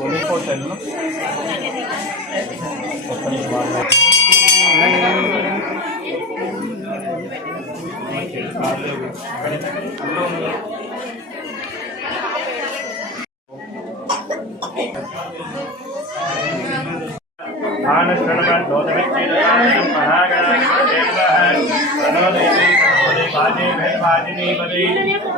వెళ్ళిపోతాను ఒక్క నిమిషం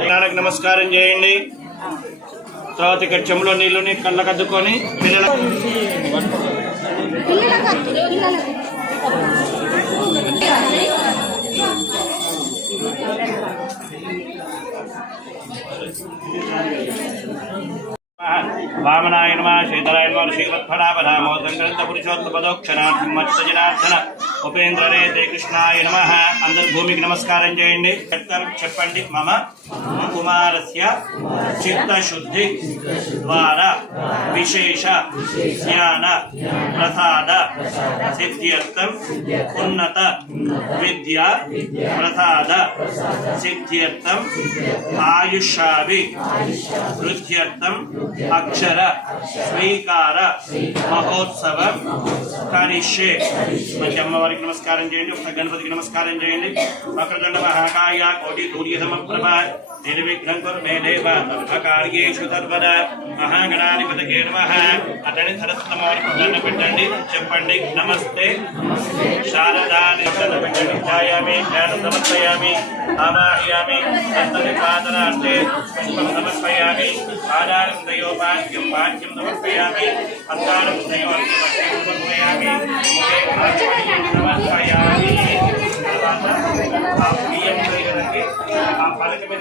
నాన్నకు నమస్కారం చేయండి. తర్వాత ఇక్కడ చెంబులో నీళ్ళని కళ్ళకద్దుకొని పిల్లల వామనాయ నమ శీతలాయ నమ శ్రీమత్ఫలాపదామో సంగ్రంథ పురుషోత్తపదోక్షరార్థన ఉపేంద్రరే తే కృష్ణాయ నమ అందర్భూమికి నమస్కారం చేయండి. చెప్పండి. మమ కుమారస్య చిత్తశుద్ధి ద్వారా. విశేష జ్ఞాన ప్రసాద సిద్ధ్యర్థం ఉన్నత విద్య ప్రసాద సిద్ధ్యర్థం ఆయుషాభి వృద్ధ్యర్థం అక్షర స్వీకార మహోత్సవం కరిష్యే. మంచి అమ్మవారికి నమస్కారం చేయండి ఒక గణపతికి నమస్కారం చేయండి. వక్రదండ మహాకాయ కోటి సూర్య సమప్రభ నిర్విఘ్నం కురు మే దేవ అకార్యేషు సర్వద మహాగణాధిపతి నమః అతడి సరస్వతమవారికి పెట్టండి చెప్పండి నమస్తే శారదా దండ పెట్టండి ఛాయామి ధ్యాన సమర్పయామి ఆవాహయామి దత్తనిపాదనార్థే పుష్పం సమర్పయామి ఆధారం దయో దయోపాద్యం పాద్యం సమర్పయామి అంతారం దయోపాద్యం సమర్పయామి ముఖే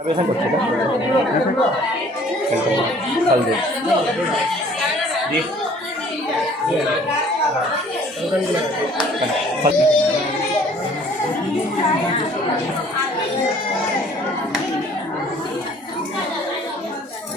আবেশন করছে কাল দিন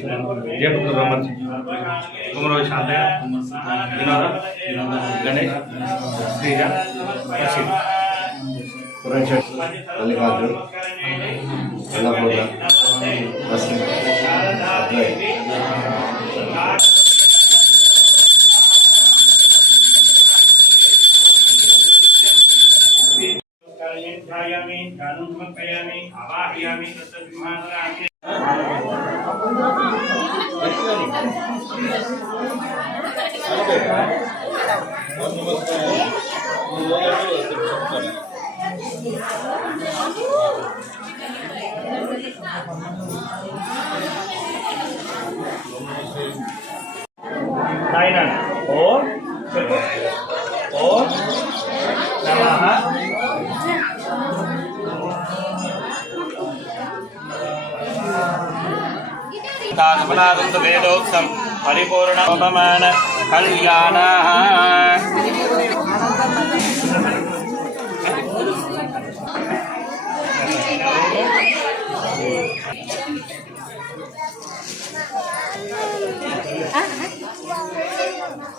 जेठ रमन उम्र शांत गणेश श्रीजा ಮಲ್ಲಿಕಾರ್ಜುನ್ ಎಲ್ಲಗೌಡ ರಶ್ಮಿ आवाहयामि तत्र विमानराज्ञे Tainan. Oh, தாத்மனானந்த வேதோக்தம் பரிபூர்ணமான கல்யாணா.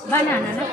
Banana, no?